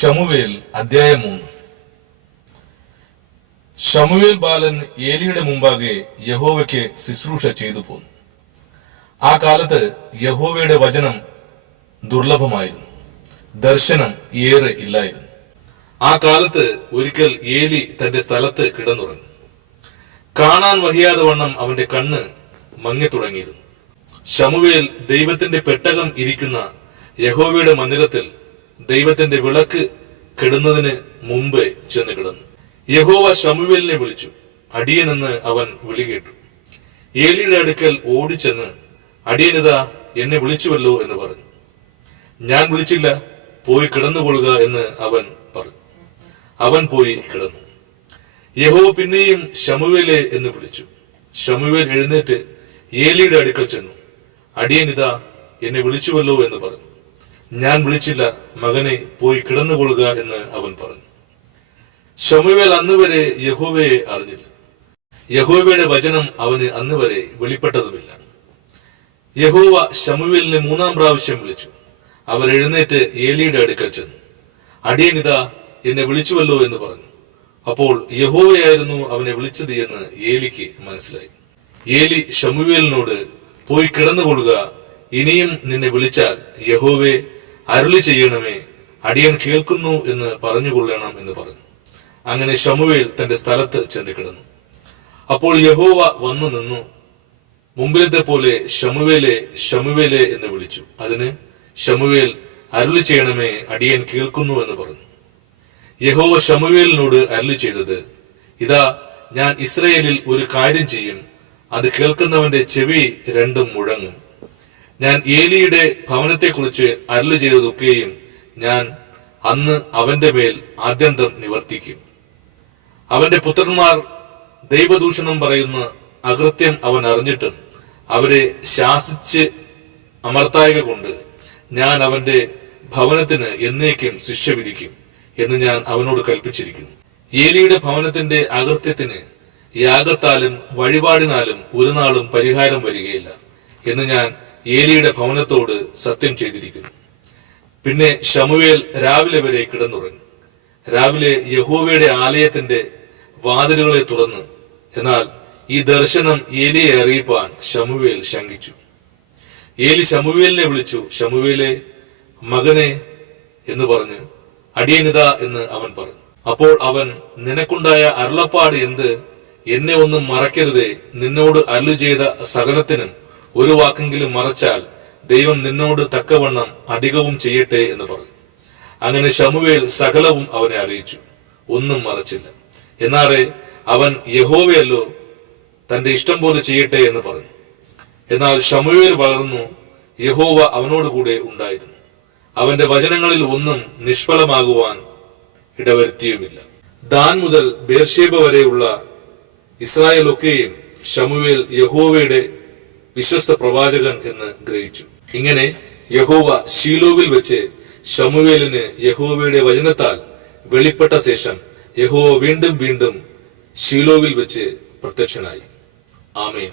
ശമൂവേൽ അധ്യായം 3. ശമൂവേൽ ബാലൻ ഏലിയുടെ മുമ്പാകെ യഹോവയ്ക്ക് ശുശ്രൂഷ ചെയ്തു പോന്നു. ആ കാലത്ത് യഹോവയുടെ വചനം ദുർലഭമായിരുന്നു, ദർശനം ഏറെ ഇല്ലായിരുന്നു. ആ കാലത്ത് ഒരിക്കൽ ഏലി തന്റെ സ്ഥലത്ത് കിടന്നുറങ്ങി. കാണാൻ വഹിയാതെ വണ്ണം അവന്റെ കണ്ണ് മങ്ങിത്തുടങ്ങിയിരുന്നു. ശമൂവേൽ ദൈവത്തിന്റെ പെട്ടകം ഇരിക്കുന്ന യഹോവയുടെ മന്ദിരത്തിൽ ദൈവത്തിന്റെ വിളക്ക് കെടുന്നതിന് മുമ്പേ ചെന്ന് കിടന്നു. യഹോവ ശമൂവേലിനെ വിളിച്ചു. അടിയനെന്ന് അവൻ വിളി കേട്ടു. ഏലിയുടെ അടുക്കൽ ഓടിച്ചെന്ന്, അടിയനിതാ എന്നെ വിളിച്ചുവല്ലോ എന്ന് പറഞ്ഞു. ഞാൻ വിളിച്ചില്ല, പോയി കിടന്നുകൊള്ളുക എന്ന് അവൻ പറഞ്ഞു. അവൻ പോയി കിടന്നു. യഹോവ പിന്നെയും ശമൂവേലേ എന്ന് വിളിച്ചു. ശമൂവേൽ എഴുന്നേറ്റ് ഏലിയുടെ അടുക്കൽ ചെന്നു. അടിയനിതാ എന്നെ വിളിച്ചുവല്ലോ എന്ന് പറഞ്ഞു. ഞാൻ വിളിച്ചില്ല, മകനെ പോയി കിടന്നുകൊള്ളുക എന്ന് അവൻ പറഞ്ഞു. ശമൂവേൽ അന്നുവരെ യഹോവയെ അറിഞ്ഞില്ല. യഹോവയുടെ വചനം അവന് അന്നുവരെ വെളിപ്പെട്ടതുമില്ല. യഹോവ ശമൂവേലിനെ 3-ാം പ്രാവശ്യം വിളിച്ചു. അവർ എഴുന്നേറ്റ് ഏലിയുടെ അടുക്കൽ ചെന്നു. അടിയനിതാ എന്നെ വിളിച്ചുവല്ലോ എന്ന് പറഞ്ഞു. അപ്പോൾ യഹോവയായിരുന്നു അവനെ വിളിച്ചത് എന്ന് ഏലിക്ക് മനസ്സിലായി. ഏലി ശമൂവേലിനോട്, പോയി കിടന്നുകൊള്ളുക, ഇനിയും നിന്നെ വിളിച്ചാൽ യഹോവേ അരുളി ചെയ്യണമേ, അടിയൻ കേൾക്കുന്നു എന്ന് പറഞ്ഞുകൊള്ളണം എന്ന് പറഞ്ഞു. അങ്ങനെ ശമൂവേൽ തന്റെ സ്ഥലത്ത് ചെന്ന് കിടന്നു. അപ്പോൾ യഹോവ വന്നു നിന്നു. മുമ്പിലത്തെ പോലെ ശമൂവേലേ ശമൂവേലേ എന്ന് വിളിച്ചു. അതിന് ശമൂവേൽ അരുളി ചെയ്യണമേ, അടിയൻ കേൾക്കുന്നു എന്ന് പറഞ്ഞു. യഹോവ ശമൂവേലിനോട് അരുളി ചെയ്തത്, ഇതാ ഞാൻ ഇസ്രായേലിൽ ഒരു കാര്യം ചെയ്യും, അത് കേൾക്കുന്നവന്റെ ചെവി രണ്ടും മുഴങ്ങും. ഞാൻ ഏലിയുടെ ഭവനത്തെക്കുറിച്ച് അരുളി ചെയ്തതൊക്കെയും ഞാൻ അന്ന് അവന്റെ മേൽ ആദ്യന്തം നിവർത്തിക്കും. അവന്റെ പുത്രന്മാർ ദൈവദൂഷണം പറയുന്ന അകൃത്യം അവൻ അറിഞ്ഞിട്ടും അവരെ ശാസിച്ച് അമർത്തായക കൊണ്ട് ഞാൻ അവന്റെ ഭവനത്തിന് എന്നേക്കും ശിക്ഷ വിധിക്കും എന്ന് ഞാൻ അവനോട് കൽപ്പിച്ചിരിക്കുന്നു. ഏലിയുടെ ഭവനത്തിന്റെ അകൃത്യത്തിന് യാഗത്താലും വഴിപാടിനാലും ഒരു നാളും പരിഹാരം വരികയില്ല എന്ന് ഞാൻ ഏലിയുടെ ഭവനത്തോട് സത്യം ചെയ്തിരിക്കുന്നു. പിന്നെ ശമൂവേൽ രാവിലെ വരെ കിടന്നുറങ്ങി. രാവിലെ യഹോവയുടെ ആലയത്തിന്റെ വാതിലുകളെ തുറന്നു. എന്നാൽ ഈ ദർശനം ഏലിയെ അറിയിപ്പാൻ ശമൂവേൽ ശങ്കിച്ചു. ഏലി ശമൂവേലിനെ വിളിച്ചു. ശമൂവേലേ, മകനെ എന്ന് പറഞ്ഞ്, അടിയനിതാ എന്ന് അവൻ പറഞ്ഞു. അപ്പോൾ അവൻ, നിനക്കുണ്ടായ അരുളപ്പാട് എന്ത്? എന്നെ ഒന്നും മറക്കരുതേ. നിന്നോട് അരുളി ചെയ്ത സകലത്തിനും ഒരു വാക്കെങ്കിലും മറച്ചാൽ ദൈവം നിന്നോട് തക്കവണ്ണം അധികവും ചെയ്യട്ടെ എന്ന് പറഞ്ഞു. അങ്ങനെ ശമൂവേൽ സകലവും അവനെ അറിയിച്ചു, ഒന്നും മറച്ചില്ല. എന്നാറേ അവൻ, യഹോവയല്ലോ, തന്റെ ഇഷ്ടം പോലെ ചെയ്യട്ടെ എന്ന് പറഞ്ഞു. എന്നാൽ ശമൂവേൽ വളർന്നു, യഹോവ അവനോട് കൂടെ ഉണ്ടായിരുന്നു. അവന്റെ വചനങ്ങളിൽ ഒന്നും നിഷ്ഫലമാകുവാൻ ഇടവരുത്തിയുമില്ല. ദാൻ മുതൽ ബേർശേബ വരെയുള്ള ഇസ്രായേലൊക്കെയും ശമൂവേൽ യഹോവയുടെ വിശ്വസ്ത പ്രവാചകൻ എന്ന് ഗ്രഹിച്ചു. ഇങ്ങനെ യഹോവ ശീലോവിൽ വെച്ച് ശമൂവേലിന് യഹോവയുടെ വചനത്താൽ വെളിപ്പെട്ട ശേഷം യഹോവ വീണ്ടും വീണ്ടും ശീലോവിൽ വെച്ച് പ്രത്യക്ഷനായി. ആമേൻ.